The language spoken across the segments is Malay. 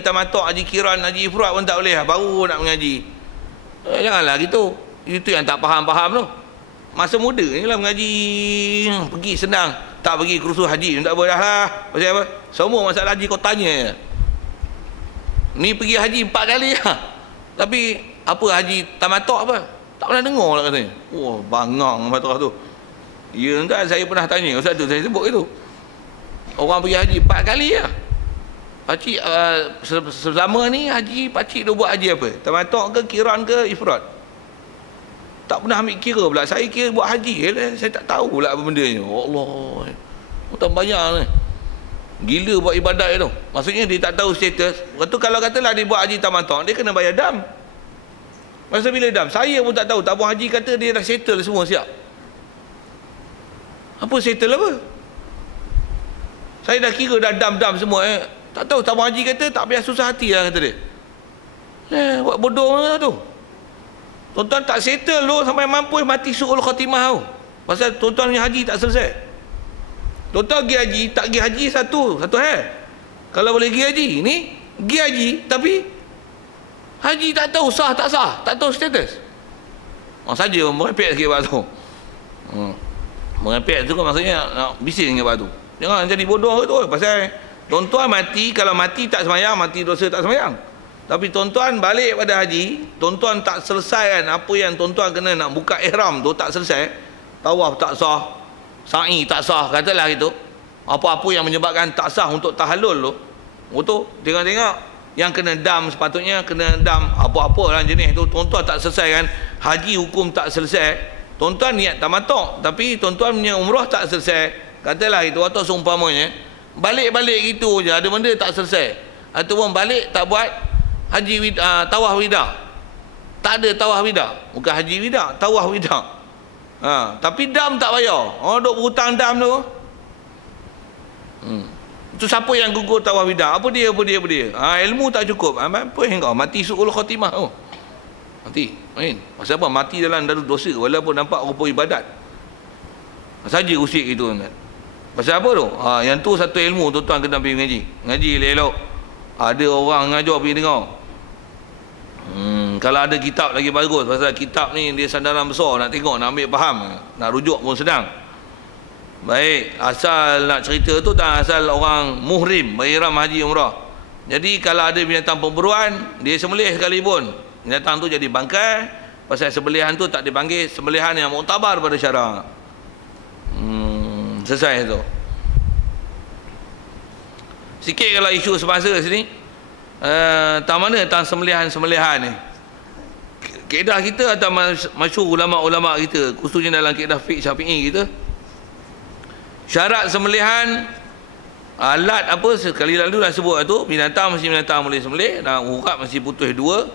tamatok, haji kiran, haji ifrat pun tak boleh, baru nak mengaji. Janganlah gitu. Itu yang tak faham-faham tu. Masa muda ni lah mengaji, pergi senang. Tak pergi kursus haji, tak apa dah lah. Pasal apa? Semua masalah haji kau tanya. Ni pergi haji 4 kali lah. Tapi apa haji tamatok apa? Tak pernah dengar lah katanya. Oh, bangang matrah tu. Ya entah, saya pernah tanya ustaz tu, saya sebut itu. Orang pergi haji 4 kali lah. Pakcik selama ni haji, pakcik dia buat haji apa? Tamatok ke, kiran ke, ifrat? Tak pernah ambil kira pula. Saya kira buat haji, saya tak tahu pula apa benda ni. Allah, tak banyak ni. Gila buat ibadat tu. Maksudnya dia tak tahu status. Lepas tu kalau katalah dia buat haji tamatok, dia kena bayar dam. Masa bila dam? Saya pun tak tahu. Tabung haji kata dia dah settle semua siap. Apa settle apa? Saya dah kira dah dam-dam semua. Tak tahu tabung haji kata tak payah susah hati lah kata dia. Buat bodoh lah tu. Tuan-tuan tak settle tu sampai mampu mati su'ul khatimah tu. Pasal tuan-tuan punya haji tak selesai. Tuan-tuan pergi haji, tak pergi haji satu hal. Kalau boleh pergi haji, ni pergi haji tapi haji tak tahu sah tak sah, tak tahu status. Saja merepek sikit waktu tu. Merepek tu kan maksudnya nak bising sikit waktu tu. Jangan jadi bodoh tu. Pasal tuan-tuan mati, kalau mati tak semayang, mati dosa tak semayang. Tapi tuan-tuan balik pada haji, tuan-tuan tak selesaikan apa yang tuan-tuan kena nak buka ihram tu, tak selesai. Tawaf tak sah, sa'i tak sah, katalah gitu. Apa-apa yang menyebabkan tak sah untuk tahallul tu, tengok-tengok yang kena dam, sepatutnya kena dam apa-apa lah jenis tu, tuan-tuan tak selesaikan. Haji hukum tak selesai. Tuan-tuan niat tamatok, tapi tuan-tuan punya umrah tak selesai. Katalah itu, atau seumpamanya balik-balik gitu je, ada benda tak selesai. Ataupun balik tak buat haji tawaf wida. Tak ada tawaf wida. Bukan haji wida, tawaf wida. Tapi dam tak bayar. Duk berhutang dam tu. Itu siapa yang gugur tawaf wida? Apa dia? Ilmu tak cukup. Apa engkau mati su'ul khatimah tu. Mati. Pasal apa? Mati dalam dosa walaupun nampak rupa ibadat. Saja usik itu. Pasal apa tu? Yang tu satu ilmu tuan-tuan kena pergi ngaji. Ngaji elok-elok. Ada orang ngajar pergi dengar. Kalau ada kitab lagi bagus. Pasal kitab ni dia sandaran besar, nak tengok, nak ambil faham, nak rujuk pun sedang. Baik, asal nak cerita tu tak asal orang muhrim berihram haji umrah. Jadi kalau ada binatang pemburuan, dia sembelih sekalipun, binatang tu jadi bangkai. Pasal sembelihan tu tak dipanggil sembelihan yang muktabar pada syarak. Selesai tu. Sikit kalau isu semasa sini, tang mana tang sembelihan ni. Kaedah kita atau masyhur ulama-ulama kita, khususnya dalam kaedah fiqh Syafi'i kita, syarat sembelihan alat apa sekali lalu dah sebut tu, binatang mesti binatang boleh sembelih, dan urat mesti putus dua.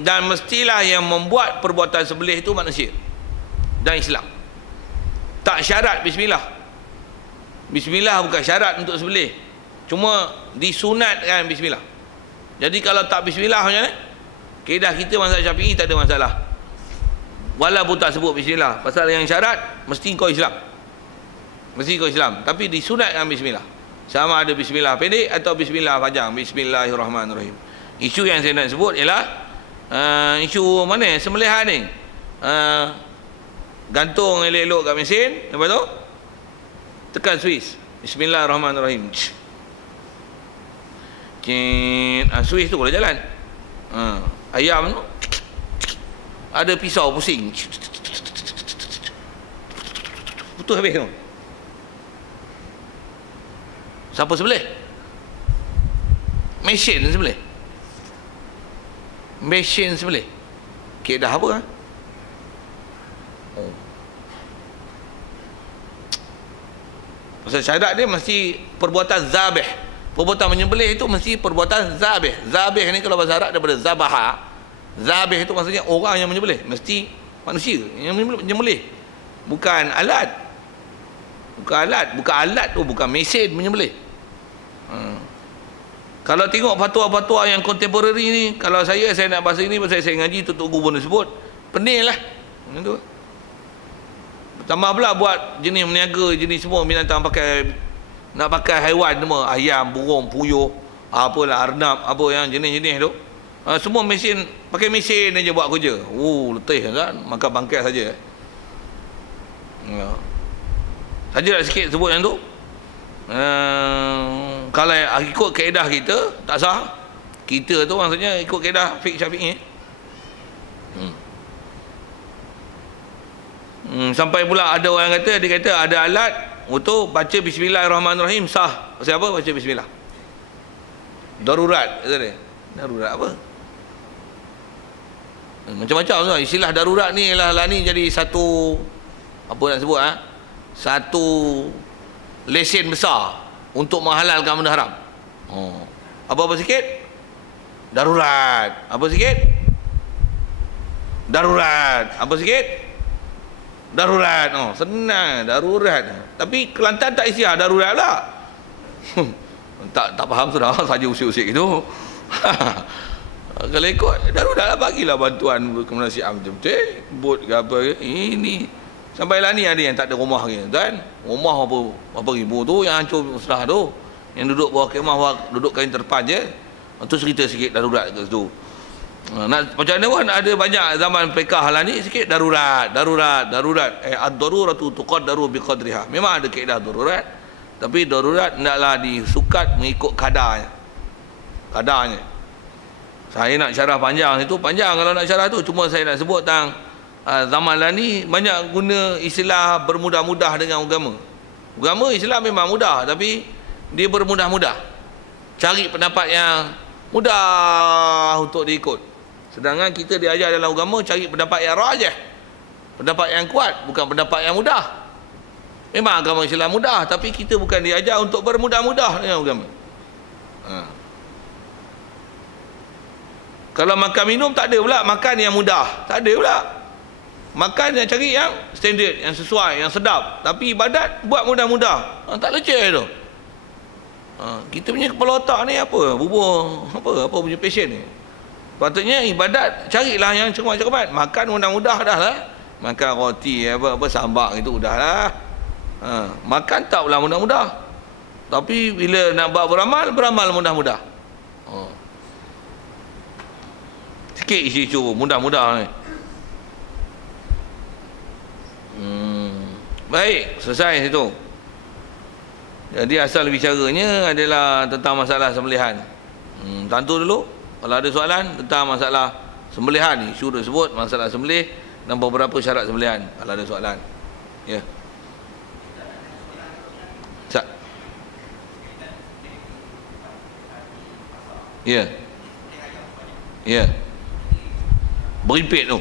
Dan mestilah yang membuat perbuatan sembelih itu manusia dan Islam. Tak syarat bismillah. Bismillah bukan syarat untuk sembelih. Cuma disunatkan bismillah. Jadi kalau tak bismillah macam mana? Kaedah kita mazhab Syafi'i tak ada masalah. Walaupun tak sebut bismillah. Pasal yang syarat mesti kau Islam. Mesti kau Islam. Tapi disunatkan bismillah. Sama ada bismillah pendek atau bismillah panjang. Bismillahirrahmanirrahim. Isu yang saya nak sebut ialah isu mana? Sembelihan ni. Gantung elok-elok kat mesin, lepas tu tekan switch. Bismillahirrahmanirrahim. Switch tu boleh jalan. Ayam tu ada pisau pusing, putus habis tu. Siapa sebelah? Mesin sebelah. Mesin sebelah. Kaedah apa? Pasal syarat dia mesti perbuatan zabih. Perbuatan menyembelih itu mesti perbuatan zabih. Zabih ni kalau bahasa Arab daripada zabaha. Zabih itu maksudnya orang yang menyembelih. Mesti manusia yang menyembelih. Bukan alat. Bukan alat. Bukan alat tu. Bukan mesin menyembelih. Kalau tengok fatwa-fatwa yang contemporary ni, kalau saya nak bahasa ini, pasal saya ngaji tutup gubernur sebut, pening lah. Itu. Tambah pula buat jenis meniaga, jenis semua binatang pakai, nak pakai haiwan semua, ayam, burung, puyuh, apalah arnab, apa yang jenis-jenis tu. Semua mesin, pakai mesin aja buat kerja. Letih kan, makan bangkai saja. Ya. Saja nak sikit sebut yang tu. Kalau ikut kaedah kita tak sah. Kita tu maksudnya ikut kaedah fiqh Syafi'i. Sampai pula ada orang kata, dia kata ada alat untuk baca bismillahirrahmanirrahim sah. Pasal apa baca bismillah? Darurat kata dia. Darurat apa? Macam-macam tu. Istilah darurat ni lah ni jadi satu, apa nak sebut, satu lesen besar untuk menghalalkan benda haram. Apa-apa sikit darurat, apa sikit darurat, apa sikit darurat. Senang, darurat. Tapi Kelantan tak istilah darurat lah. tak faham sudah saja usik-usik itu. Kalau ikut darurat lah, bagilah bantuan kemanusiaan betul-betul, bot ke apa ke. Ini sampailah ni ada yang tak ada rumah ke kan. Rumah apa ribu tu yang hancur musnah tu. Yang duduk bawah kemah, duduk kain terpan je. Tu cerita sikit darurat kat situ. Macam mana pun ada banyak zaman fiqh lah ni sikit darurat. Ad-daruratu tuqaddaru biqadriha. Memang ada kaedah darurat, tapi darurat hendaklah disukat mengikut kadarnya. Saya nak syarah panjang itu, panjang kalau nak syarah tu. Cuma saya nak sebut tentang zaman lah ni banyak guna istilah bermudah-mudah dengan agama. Agama Islam memang mudah, tapi dia bermudah-mudah. Cari pendapat yang mudah untuk diikut. Sedangkan kita diajar dalam agama cari pendapat yang rajih, pendapat yang kuat, bukan pendapat yang mudah. Memang agama Islam mudah, tapi kita bukan diajar untuk bermudah-mudah dengan agama. Kalau makan minum tak ada pula makan yang mudah, tak ada pula. Makan yang cari yang standard, yang sesuai, yang sedap. Tapi ibadat buat mudah-mudah. Tak leceh tu. Kita punya kepala otak ni apa? Bubur apa punya passion ni. Patutnya ibadat carilah yang cermat-cermat. Makan mudah-mudah dah lah. Makan roti apa sambak itu dah lah. Makan tak pula mudah-mudah. Tapi bila nak buat beramal mudah-mudah. Sikit isu-isu mudah-mudah ni. Baik, selesai situ. Jadi asal bicaranya adalah tentang masalah sembelihan. Tentu dulu kalau ada soalan tentang masalah sembelihan ni, isu tersebut masalah sembelih dan beberapa syarat sembelihan. Kalau ada soalan. Ya. Ya. Ya. Berimpit tu.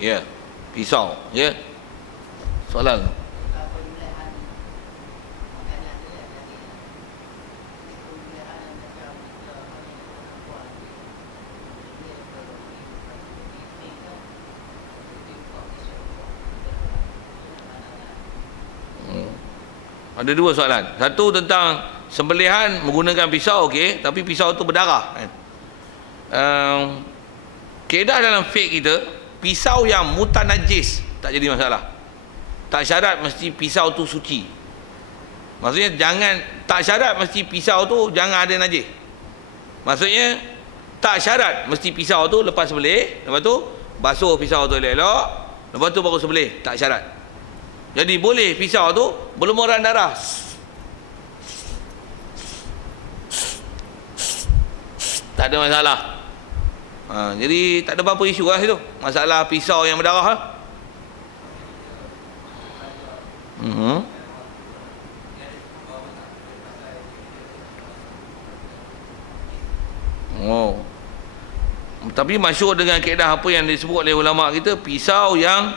Ya, pisau, ya. Soalan. Ada dua soalan. Satu tentang sembelihan menggunakan pisau, okey, tapi pisau tu berdarah. Kaedah dalam fiqh kita, pisau yang mutanajis tak jadi masalah. Tak syarat mesti pisau tu suci. Maksudnya tak syarat mesti pisau tu jangan ada najis. Maksudnya tak syarat mesti pisau tu lepas sembelih, lepas tu basuh pisau tu elok-elok, lepas tu baru sembelih. Tak syarat. Jadi boleh pisau tu berlumuran darah, tak ada masalah. Jadi tak ada apa-apa isu lah situ. Masalah pisau yang berdarah lah. Tapi masyhur dengan kaedah apa yang disebut oleh ulama kita, pisau yang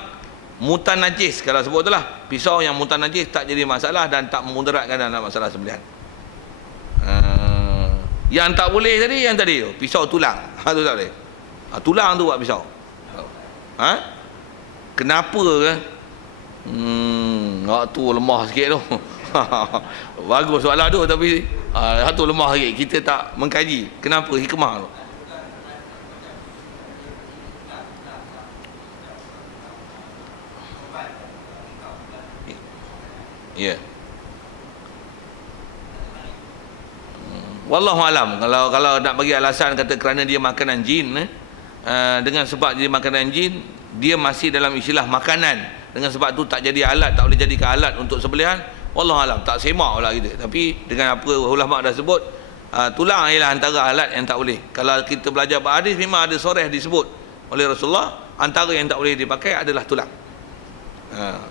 mutanajis, kalau sebut itulah, pisau yang mutanajis tak jadi masalah dan tak memudaratkan dalam masalah sembelihan. Yang tak boleh tadi, yang tadi tu pisau tulang, tu tak boleh. Tulang tu buat pisau. Kenapa kan? Tu lemah sikit tu. Bagus soalan tu, tapi satu lemah sikit. Kita tak mengkaji kenapa, hikmah tu. Ya. Wallahu alam. Kalau nak bagi alasan kata kerana dia makanan jin, dengan sebab dia makanan jin, dia masih dalam istilah makanan. Dengan sebab tu tak jadi alat, tak boleh jadikan alat untuk sembelihan. Wallahu alam, tak semak lah kita. Tapi dengan apa ulama dah sebut, tulang ialah antara alat yang tak boleh. Kalau kita belajar hadis, memang ada soreh disebut oleh Rasulullah, antara yang tak boleh dipakai adalah tulang.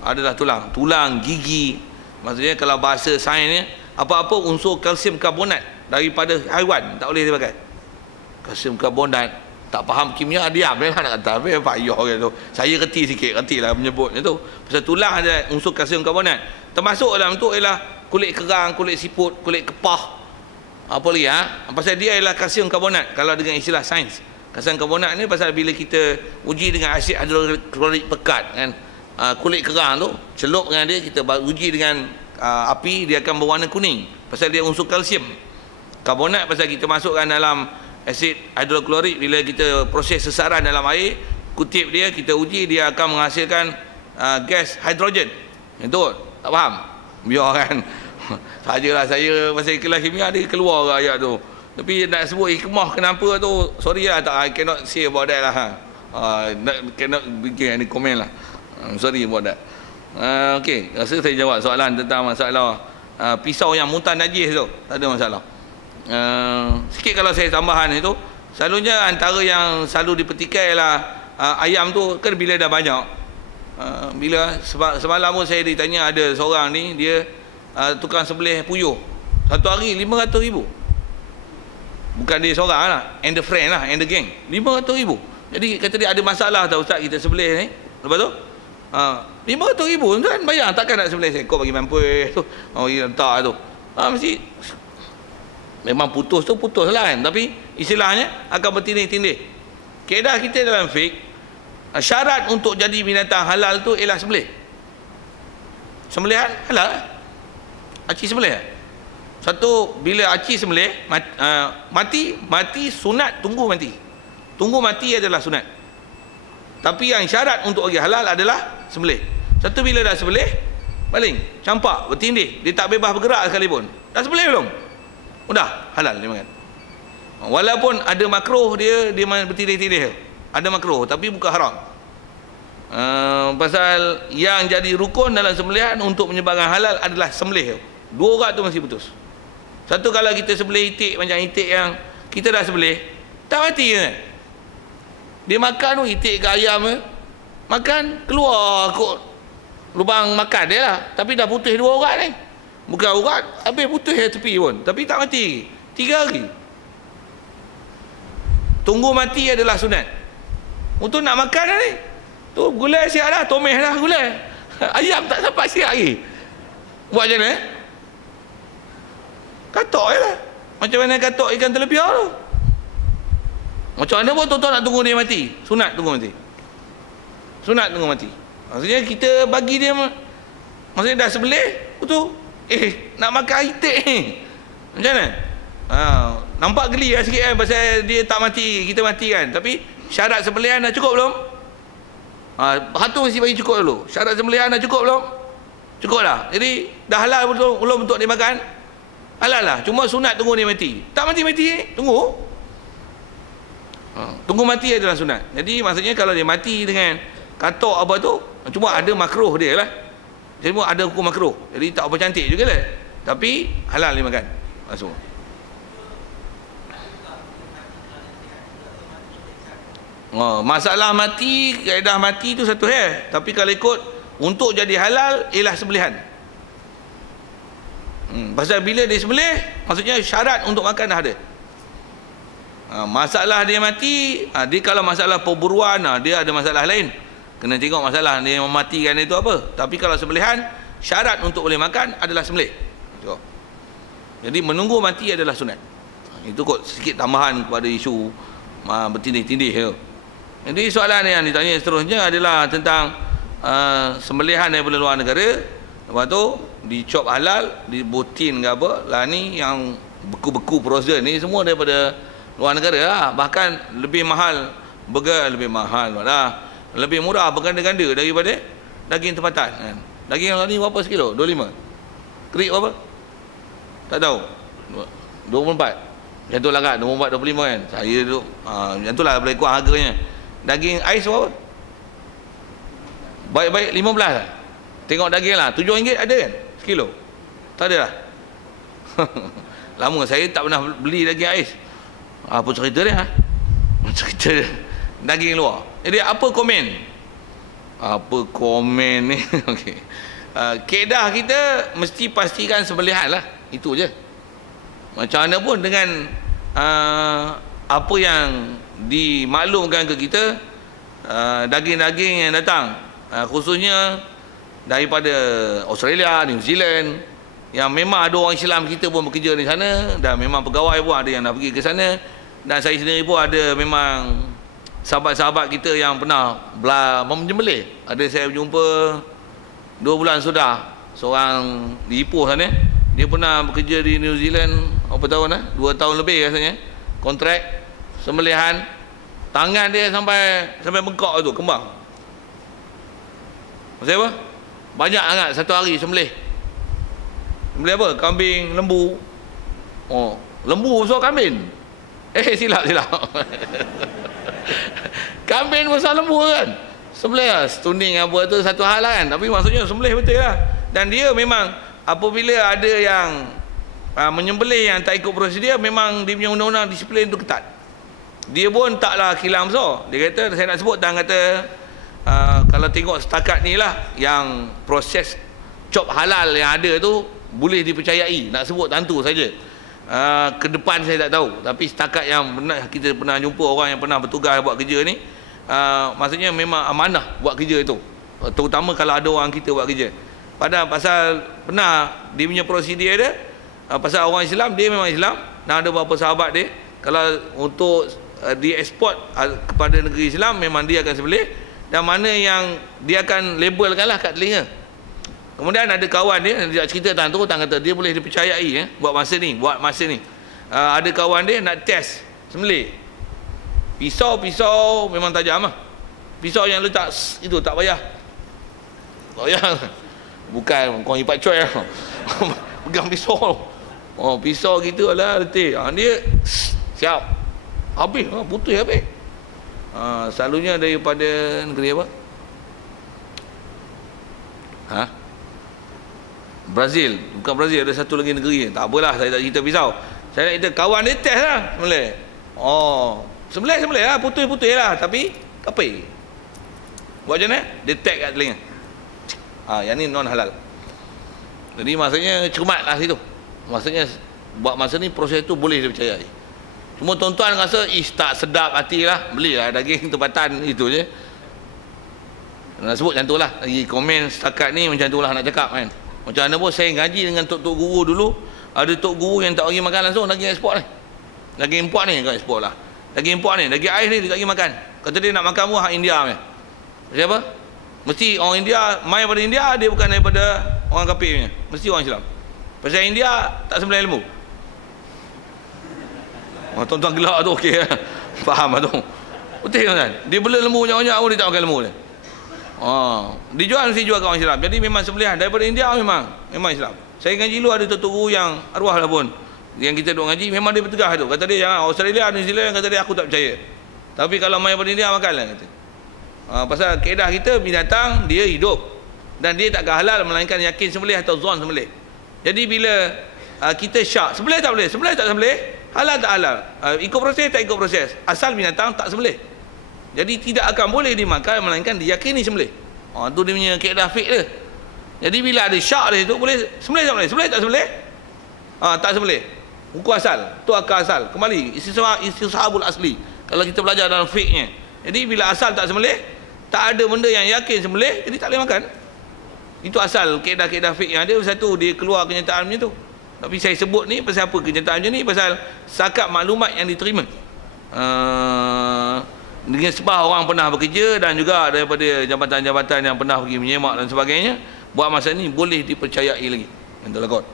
Adalah tulang, gigi. Maksudnya kalau bahasa sainsnya, apa-apa unsur kalsium karbonat daripada haiwan tak boleh dipakai. Kalsium karbonat, tak faham kimia, diam lah nak kata apa payah orang tu. Saya reti lah menyebutnya tu. Pasal tulang ada unsur kalsium karbonat. Termasuk dalam tu ialah kulit kerang, kulit siput, kulit kepah. Apa lagi pasal dia ialah kalsium karbonat kalau dengan istilah sains. Kalsium karbonat ni pasal bila kita uji dengan asid hidroklorik pekat kan, kulit kerang tu celup dengan dia, kita uji dengan api, dia akan berwarna kuning pasal dia unsur kalsium. Karbonat pasal kita masukkan dalam asid hidroklorik, bila kita proses sesaran dalam air, kutip dia, kita uji, dia akan menghasilkan gas hidrogen. Itu tak faham? Biar kan. Sajalah saya pasal kelas kimia dia keluar ke ayat tu. Tapi nak sebut hikmah kenapa tu, sorry lah, I cannot say about that lah. Cannot begin any comment lah. Sorry about that. Okey, rasa saya jawab soalan tentang masalah pisau yang mutan najis tu, tak ada masalah. Sikit kalau saya tambahan itu, selalunya antara yang selalu dipetikai ialah ayam tu kan bila dah banyak. Bila semalam pun saya ditanya, ada seorang ni dia tukang sembelih puyuh, satu hari 500,000. Bukan dia seorang lah, and the friend lah, and the gang, 500,000. Jadi kata dia, ada masalah tak ustaz kita sembelih ni. Lepas tu 500,000 kan bayar, takkan nak sembelih seekor bagi mampus tu. Ya tak tu. Mesti memang putus lah kan, tapi istilahnya akan bertindih-tindih. Kaedah kita dalam fiqh, syarat untuk jadi binatang halal tu ialah sembelih. Sembelihan halal. Aci sembelih. Satu, bila aci sembelih, mati sunat, tunggu mati adalah sunat. Tapi yang syarat untuk bagi halal adalah sembelih. Satu, bila dah sembelih, baling, campak, bertindih, dia tak bebas bergerak sekalipun. Dah sembelih belum? Udah halal dia makan. Walaupun ada makruh, dia bertindih-tindih, ada makruh tapi bukan haram. Pasal yang jadi rukun dalam sembelihan untuk menyebabkan halal adalah sembelih. Dua orang tu mesti putus. Satu, kalau kita sembelih itik macam itik yang kita dah sembelih, tak mati kan? Dia makan tu, itik ke ayam makan, keluar kot lubang makan dia lah, tapi dah putus dua orang ni. Bukan urat, habis putus ya tepi pun, tapi tak mati. 3 hari. Tunggu mati adalah sunat. Untuk nak makan ni, tu gulai siap dah, tomeh dah gulai. Ayam tak sampai siap lagi. Buat macam mana? Katok je lah. Macam mana katok ikan telepia tu. Macam mana pun tuan-tuan nak tunggu dia mati. Sunat tunggu mati. Sunat tunggu mati. Maksudnya kita bagi dia, maksudnya dah sebelih, betul. Nak makan itik ni. Macam mana? Nampak geli lah sikit kan, pasal dia tak mati, kita mati kan. Tapi syarat sembelihan dah cukup belum? Hatu mesti bagi cukup dulu. Syarat sembelihan dah cukup belum? Cukup dah. Jadi dah halal belum untuk dimakan? Halal lah. Cuma sunat tunggu dia mati. Tak mati-mati, tunggu. Tunggu mati adalah sunat. Jadi maksudnya kalau dia mati dengan katok apa tu, cuma ada makruh dia lah. Jadi ada hukum makruh. Jadi tak apa cantik juga lah. Tapi halal dimakan. Masuk. Masalah mati, kaedah mati tu satu hal. Tapi kalau ikut untuk jadi halal ialah sembelihan. Pasal bila dia sembelih, maksudnya syarat untuk makan dah ada. Masalah dia mati, dia kalau masalah perburuan, dia ada masalah lain. Kena tengok masalah dia mematikan itu apa. Tapi kalau sembelihan, syarat untuk boleh makan adalah sembelih. Jadi menunggu mati adalah sunat. Itu kot sedikit tambahan kepada isu bertindih-tindih tu. Jadi soalan yang ditanya seterusnya adalah tentang sembelihan daripada luar negara. Lepas tu dicop halal, dibutin ke apa. Lah ni yang beku-beku frozen ni semua daripada luar negara lah. Bahkan lebih mahal, lebih mahal lah. Lebih murah berganda-ganda daripada daging tempatan kan. Daging yang ni berapa sekilo? 25. Krik apa? Tak tahu. 24. Macam tu lah kan, 24, 25 kan. Saya duduk, macam tu lah boleh kurang harganya. Daging ais berapa? Baik-baik 15 lah. Tengok daging lah, RM7 ada kan? Sekilo? Tak ada lah. Lama saya tak pernah beli daging ais. Apa cerita dia? Cerita dia. Daging luar. Jadi apa komen? Apa komen ni? Okey. Kaedah kita mesti pastikan sembelihan lah. Itu je. Macam mana pun dengan apa yang dimaklumkan ke kita, daging-daging yang datang, khususnya daripada Australia, New Zealand, yang memang ada orang Islam kita pun bekerja di sana, dan memang pegawai pun ada yang dah pergi ke sana, dan saya sendiri pun ada memang sahabat-sahabat kita yang pernah menyembelih. Ada saya berjumpa 2 bulan sudah seorang di Ipoh sana, dia pernah bekerja di New Zealand berapa tahun 2 tahun lebih rasanya, kontrak sembelihan, tangan dia sampai bengkak tu, kembang. Maksud apa? Banyak sangat satu hari sembelih. Sembelih apa? Kambing, lembu. Oh, lembu besar kambing. Silap. Kambing besar lembu kan. Sembelih lah. Stuning apa tu satu hal lah kan. Tapi maksudnya sembelih betul lah. Dan dia memang apabila ada yang menyembelih yang tak ikut prosedur, memang dia punya undang-undang disiplin tu ketat. Dia pun taklah kilang besar. Dia kata, saya nak sebut dan kata, kalau tengok setakat ni lah yang proses cop halal yang ada tu boleh dipercayai, nak sebut tentu saja. Ke depan saya tak tahu, tapi setakat yang kita pernah jumpa orang yang pernah bertugas buat kerja ni, maksudnya memang amanah buat kerja itu, terutama kalau ada orang kita buat kerja. Padahal pasal pernah dia punya prosedur dia, pasal orang Islam, dia memang Islam, dan ada beberapa sahabat dia, kalau untuk dieksport kepada negeri Islam, memang dia akan sembelih, dan mana yang dia akan labelkan lah kat telinga. Kemudian ada kawan dia cerita tentang tu, kata dia boleh dipercayai buat masa ni. Ada kawan dia nak test sembelih. Pisau memang tajam lah. Pisau yang letak itu tak payah. Tak payah. Bukan kau ipat coy lah. Pegang pisau. Oh, pisau gitu lah letih. Dia siap. Habis, putus habis. Selalunya daripada negeri apa? Brazil. Bukan Brazil, ada satu lagi negeri. Tak apalah, saya tak cerita pisau. Saya nak cerita kawan dia test lah sembelih. Sembelih lah, putus lah, tapi kapir. Buat macam mana? Dia tag kat telinga. Yang ni non halal. Jadi maksudnya cermat lah situ. Maksudnya buat masa ni proses tu boleh dipercayai. Cuma tuan-tuan rasa tak sedap hati lah, belilah daging tempatan itu je. Nak sebut macam tu lah. Lagi komen setakat ni macam tu lah nak cakap kan. Macam mana pun saya ngaji dengan tok-tok guru dulu. Ada tok guru yang tak bagi makan langsung daging ekspor ni. Daging import ni kan ekspor lah. Daging import ni, daging ais ni dia tak bagi makan. Kata dia nak makan buah India ni. Siapa? Mesti orang India, mai pada India, dia bukan daripada orang kafir punya. Mesti orang Islam. Pasal India tak sembelih lembu. Tuan-tuan gelak tu okey. Faham lah tu. Betul kan? Dia bela lembu banyak-banyak pun dia tak makan lembu ni. Dijual mesti jual ke orang Islam. Jadi memang sembelihan daripada India memang Islam. Saya ngaji dulu ada tok guru yang arwah lah pun, yang kita duk ngaji, memang dia bertegah tu. Kata dia jangan Australia, New Zealand, kata dia aku tak percaya. Tapi kalau mai daripada India makanlah kata. Pasal kaedah kita binatang dia hidup dan dia takkan halal melainkan yakin sembelih atau zon sembelih. Jadi bila kita syak, sembelih tak boleh, sembelih tak sembelih, halal tak halal, ikut proses tak ikut proses, asal binatang tak sembelih. Jadi tidak akan boleh dimakan melainkan diyakini sembelih. Tu dia punya kaedah fiqh dia. Jadi bila ada syak dia tu boleh sembelih tak boleh, sembelih tak sembelih? Tak sembelih. Hukum asal, tu akal asal. Kembali istishabul asli. Kalau kita belajar dalam fiqhnya. Jadi bila asal tak sembelih, tak ada benda yang yakin sembelih, jadi tak boleh makan. Itu asal kaedah-kaedah fiqh yang ada. Satu dia keluar kenyataan macam tu. Tapi saya sebut ni pasal apa kenyataan macam ni? Pasal setakat maklumat yang diterima. Dengan sebab orang pernah bekerja dan juga daripada jabatan-jabatan yang pernah pergi menyemak dan sebagainya, buat masa ni boleh dipercayai lagi. Entahlah kot.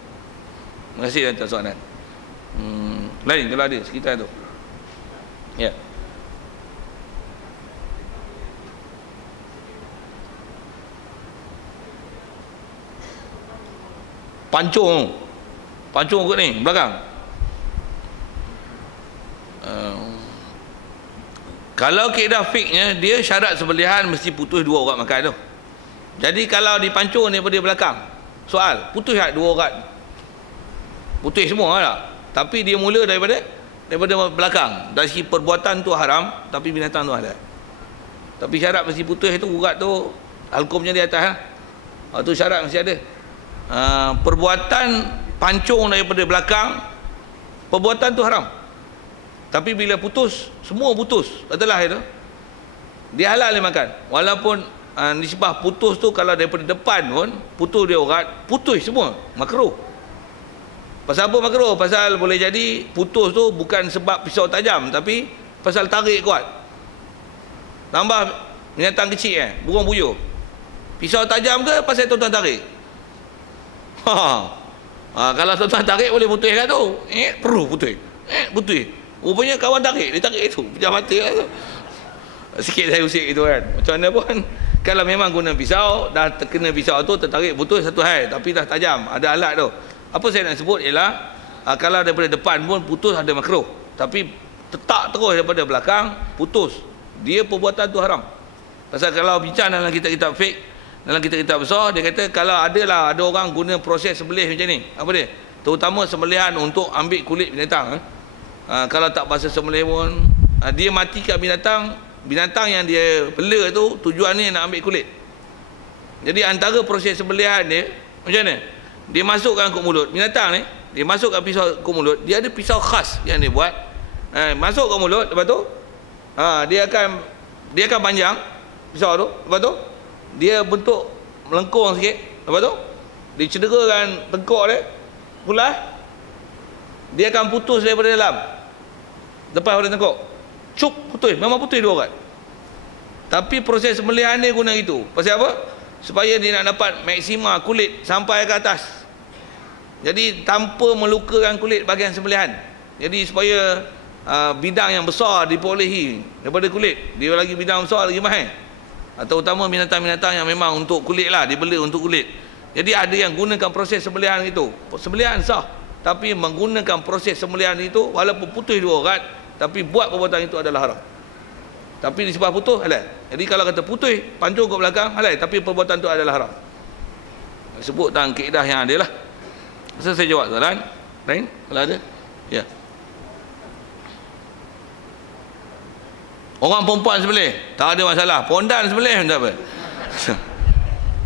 Terima kasih atas soalan. Lain kalau ada sekitar tu. Ya. pancung kot ni belakang. Kalau kaedah fiknya, dia syarat sembelihan mesti putus 2 urat makan tu. Jadi kalau dipancung daripada belakang, soal putus tak 2 urat? Putus semua tak? Tapi dia mula daripada belakang. Dari segi perbuatan tu haram, tapi binatang tu halal. Tapi syarat mesti putus itu urat tu, hukumnya di atas tu syarat mesti ada. Perbuatan pancung daripada belakang, perbuatan tu haram. Tapi bila putus, semua putus, betulah itu, dia halal dia makan. Walaupun nisbah putus tu kalau daripada depan pun putus dia urat, putus semua, makruh. Pasal apa makruh? Pasal boleh jadi putus tu bukan sebab pisau tajam, tapi pasal tarik kuat. Tambah binatang kecil burung buyur. Pisau tajam ke pasal tuan-tuan tarik? Kalau tuan-tuan tarik boleh putus kan tu. Perlu putus. Putus. Rupanya kawan tarik, dia tarik itu. Pejam mata lah tu. Sikit saya usik itu kan. Macam mana pun, kalau memang guna pisau, dah terkena pisau tu, tertarik putus satu hal. Tapi dah tajam, ada alat tu. Apa saya nak sebut ialah, kalau daripada depan pun putus ada makruh. Tapi tetap terus daripada belakang, putus. Dia perbuatan tu haram. Pasal kalau bincang dalam kitab-kitab fiqh, dalam kitab-kitab besar, dia kata kalau ada orang guna proses sembelih macam ni. Apa dia? Terutama sembelihan untuk ambil kulit binatang. Kalau tak bahasa sembelih pun, dia matikan binatang yang dia bela tu, tujuannya nak ambil kulit. Jadi antara proses sembelihan dia macam mana? Dia masukkan ke mulut binatang ni, dia masukkan pisau ke mulut, dia ada pisau khas yang dia buat. Masuk ke mulut, lepas tu dia akan panjang pisau tu, lepas tu dia bentuk melengkung sikit, lepas tu dia cederakan tengkok dia, pulas, dia akan putus daripada dalam, lepas pada tengkok, cuk, putus, memang putus 2 urat. Tapi proses sembelihan dia guna itu. Pasal apa? Supaya dia nak dapat maksima kulit sampai ke atas. Jadi tanpa melukakan kulit bahagian sembelihan. Jadi supaya bidang yang besar diperolehi daripada kulit. Dia lagi bidang besar lagi mahal. Terutama binatang-binatang yang memang untuk kulit lah, dibela untuk kulit. Jadi ada yang gunakan proses sembelihan itu. Sembelihan sah, tapi menggunakan proses sembelihan itu walaupun putus 2 urat, tapi buat perbuatan itu adalah haram. Tapi disebab putus halal. Jadi kalau kata putus pancung ke belakang halal, tapi perbuatan itu adalah haram. Sebut tentang kaedah yang ada lah. Masa saya jawab soalan lain kalau ada. Ya. Orang perempuan sembelih tak ada masalah. Pondan sembelih tak apa.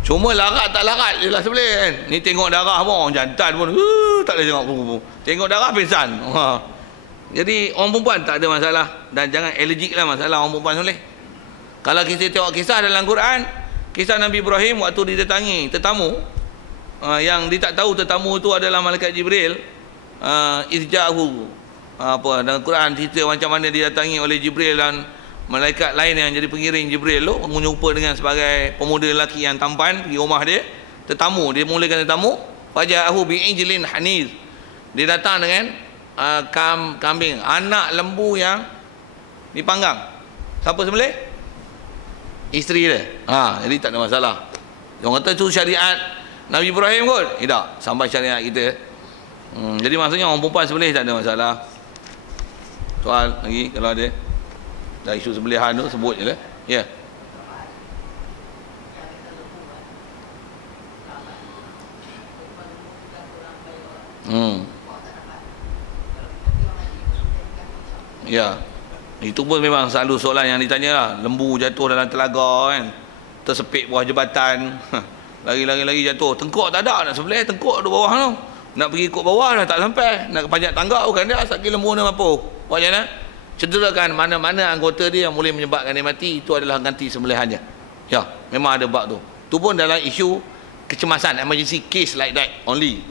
Cuma larat tak larat je lah sembelih kan. Ni tengok darah pun orang jantan pun tak boleh tengok pun. Tengok darah pingsan. Jadi orang perempuan tak ada masalah. Dan jangan allergic lah masalah orang perempuan sembelih. Kalau kita tengok kisah dalam Quran, kisah Nabi Ibrahim waktu didatangi tetamu, yang dia tak tahu tetamu itu adalah malaikat Jibril, izja'hu, dalam Quran cerita macam mana didatangi oleh Jibril dan malaikat lain yang jadi pengiring Jibril tu, menjumpa dengan sebagai pemuda lelaki yang tampan pergi rumah dia, tetamu, dia mulakan tetamu, faja'ahu bi'ijlin haniz, dia datang dengan kambing, anak lembu yang dipanggang. Siapa sembelih? Isteri dia. Jadi tak ada masalah. Orang kata itu syariat Nabi Ibrahim kot. Tak, sampai syariat kita. Jadi maksudnya orang perempuan sembelih tak ada masalah. Soal lagi kalau ada. Dah isu sembelihan tu sebut je lah. Ya. Ya. Itu pun memang selalu soalan yang ditanya lah. Lembu jatuh dalam telaga kan, tersepit bawah jabatan, lagi jatuh, tengkok tak ada, nak sebelah tengkok di bawah tu, nak pergi ikut bawah dah tak sampai, nak panjat tangga bukan dia, sakit lembu ni mampu buat macam mana, cederakan mana-mana anggota dia yang boleh menyebabkan dia mati, itu adalah ganti sembelihannya. Ya, memang ada bab tu. Tu pun dalam isu kecemasan, emergency case like that only.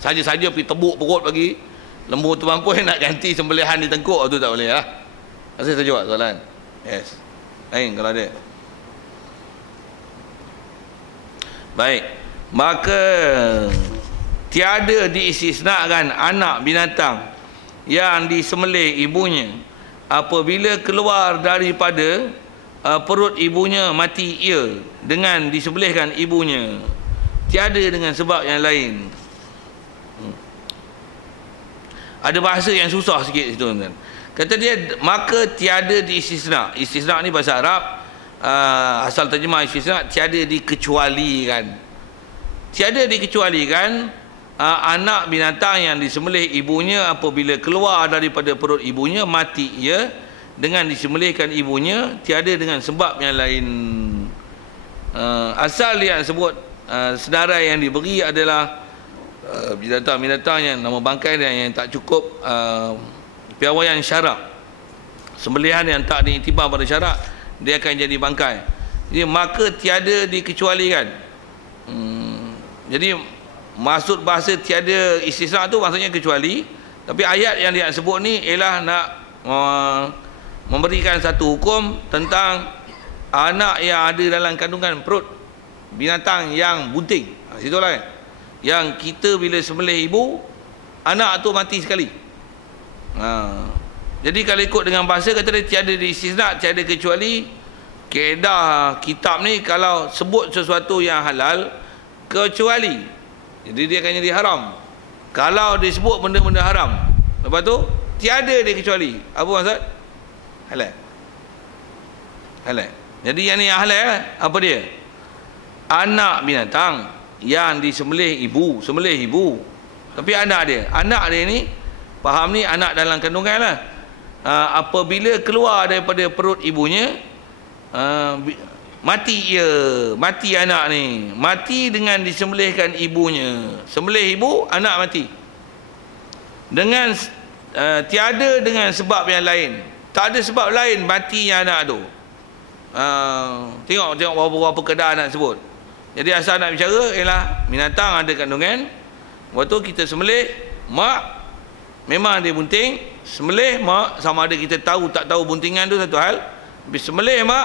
Saja-saja pergi tebuk perut bagi lembu tu mampu nak ganti sembelihan di tengkok tu tak boleh lah. Saya jawab soalan. Yes. Lain kalau ada. Baik. Maka tiada diistisnakan anak binatang yang disembelih ibunya apabila keluar daripada perut ibunya mati ia dengan disembelihkan ibunya. Tiada dengan sebab yang lain. Ada bahasa yang susah sikit situ tuan. Kata dia, maka tiada diistisna. Istisna ni bahasa Arab, asal terjemah istisna, tiada dikecualikan. Tiada dikecualikan anak binatang yang disembelih ibunya apabila keluar daripada perut ibunya mati ia dengan disembelihkan ibunya, tiada dengan sebab yang lain. Asal yang sebut senarai yang diberi adalah binatang-binatang yang nama bangkai dan yang tak cukup piawaian syarak, sembelihan yang tak diiktibar pada syarak, dia akan jadi bangkai. Jadi maka tiada dikecualikan. Jadi maksud bahasa tiada istisna tu maksudnya kecuali, tapi ayat yang dia sebut ni ialah nak memberikan satu hukum tentang anak yang ada dalam kandungan perut binatang yang bunting. Situlah kan, yang kita bila sembelih ibu, anak tu mati sekali. Jadi kalau ikut dengan bahasa, kata dia tiada istisna, tiada kecuali. Kaedah kitab ni kalau sebut sesuatu yang halal kecuali, jadi dia akan jadi haram. Kalau disebut benda-benda haram, lepas tu tiada dia kecuali. Apa maksud? Halal. Halal. Jadi yang ni halal apa dia? Anak binatang yang disembelih ibu, sembelih ibu. Tapi anak dia ni, faham ni anak dalam kandungan lah. Apabila keluar daripada perut ibunya, mati ia, mati anak ni, mati dengan disembelihkan ibunya. Sembelih ibu, anak mati. Dengan tiada dengan sebab yang lain. Tak ada sebab lain matinya anak tu. Tengok berapa keadaan nak sebut. Jadi asal nak bicara ialah binatang ada kandungan, waktu kita sembelih, mak memang dia bunting, sembelih mak, sama ada kita tahu tak tahu buntingan tu satu hal. Habis sembelih mak,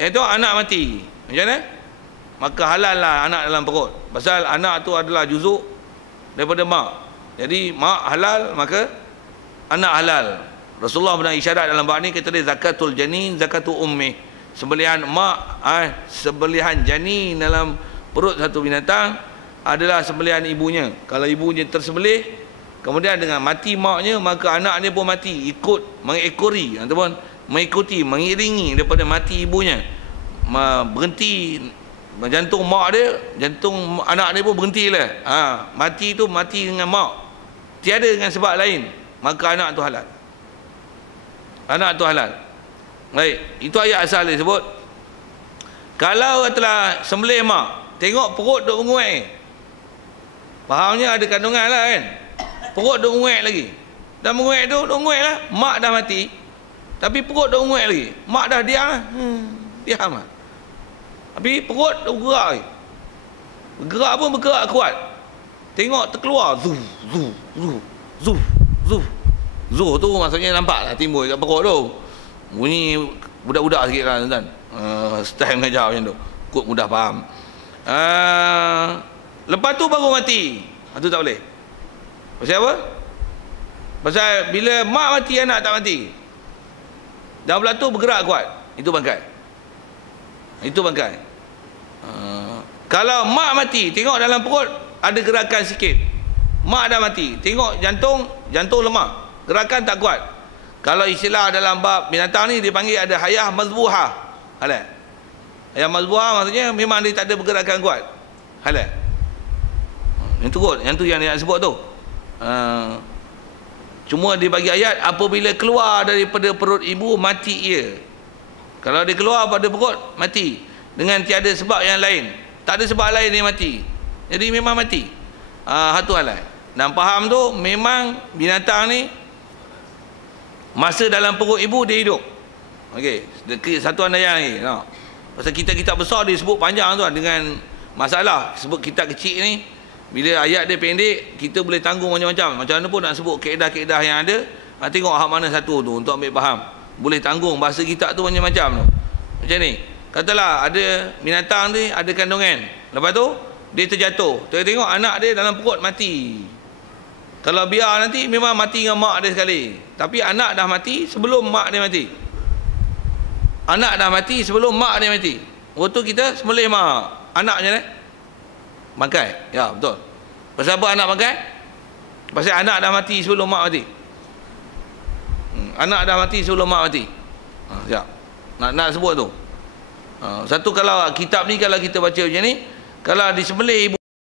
itu anak mati. Macam mana? Maka halal lah anak dalam perut. Pasal anak tu adalah juzuk daripada mak. Jadi mak halal, maka anak halal. Rasulullah pernah isyarat dalam bab ni, kata dia zakatul janin, zakatul ummi. Sembelihan mak, sembelihan janin dalam perut satu binatang adalah sembelihan ibunya. Kalau ibunya tersembelih, kemudian dengan mati maknya, maka anak dia pun mati, ikut mengekori ataupun mengikuti, mengiringi daripada mati ibunya. Berhenti jantung mak dia, jantung anak dia pun berhentilah. Mati tu mati dengan mak, tiada dengan sebab lain, maka anak tu halal. Anak tu halal. Baik, itu ayat asal dia sebut. Kalau telah sembelih mak, tengok perut duk menguek, fahamnya ada kandungan lah kan, perut duk menguek lagi. Dah menguek tu, duk menguek lah, mak dah mati, tapi perut duk menguek lagi. Mak dah diam lah, diam lah, tapi perut duk bergerak lagi. Bergerak pun bergerak kuat. Tengok terkeluar zuf zuf zuf zuf zuf zuf tu maksudnya nampak lah timbul kat perut tu. Bunyi budak-budak sikit lah tuan. Style mengajar macam tu, kut mudah faham. Lepas tu baru mati. Itu tak boleh. Pasal apa? Pasal bila mak mati, anak tak mati. Dan pula tu bergerak kuat, itu bangkai. Itu bangkai. Kalau mak mati, tengok dalam perut ada gerakan sikit, mak dah mati, tengok jantung lemah, gerakan tak kuat. Kalau istilah dalam bab binatang ni dipanggil ada hayah mazbuhah, halal. Hayah mazbuhah maksudnya memang dia tak ada pergerakan kuat, halal. Yang tu yang dia sebut tu. Cuma dia bagi ayat apabila keluar daripada perut ibu mati ia. Kalau dia keluar pada perut mati dengan tiada sebab yang lain, tak ada sebab lain dia mati, jadi memang mati. Satu halal. Dan faham tu memang binatang ni masa dalam perut ibu dia hidup. Okey, satu andaian lagi. Pasal kitab besar dia sebut panjang tuan, dengan masalah sebut kitab kecil ni, bila ayat dia pendek, kita boleh tanggung macam-macam. Macam mana pun nak sebut kaedah-kaedah yang ada, tengok hak mana satu tu untuk ambil faham. Boleh tanggung bahasa kitab tu macam-macam tu. Macam ni, katalah ada binatang ni ada kandungan, lepas tu dia terjatuh, tengok anak dia dalam perut mati. Kalau biar nanti memang mati dengan mak dia sekali. Tapi anak dah mati sebelum mak dia mati. Anak dah mati sebelum mak dia mati. Waktu kita sembelih mak, anak macam mana? Bangkai. Ya, betul. Pasal apa anak bangkai? Pasal anak dah mati sebelum mak mati. Anak dah mati sebelum mak mati. Siap. Nak sebut tu. Satu, kalau kitab ni kalau kita baca macam ni, kalau disembelih ibu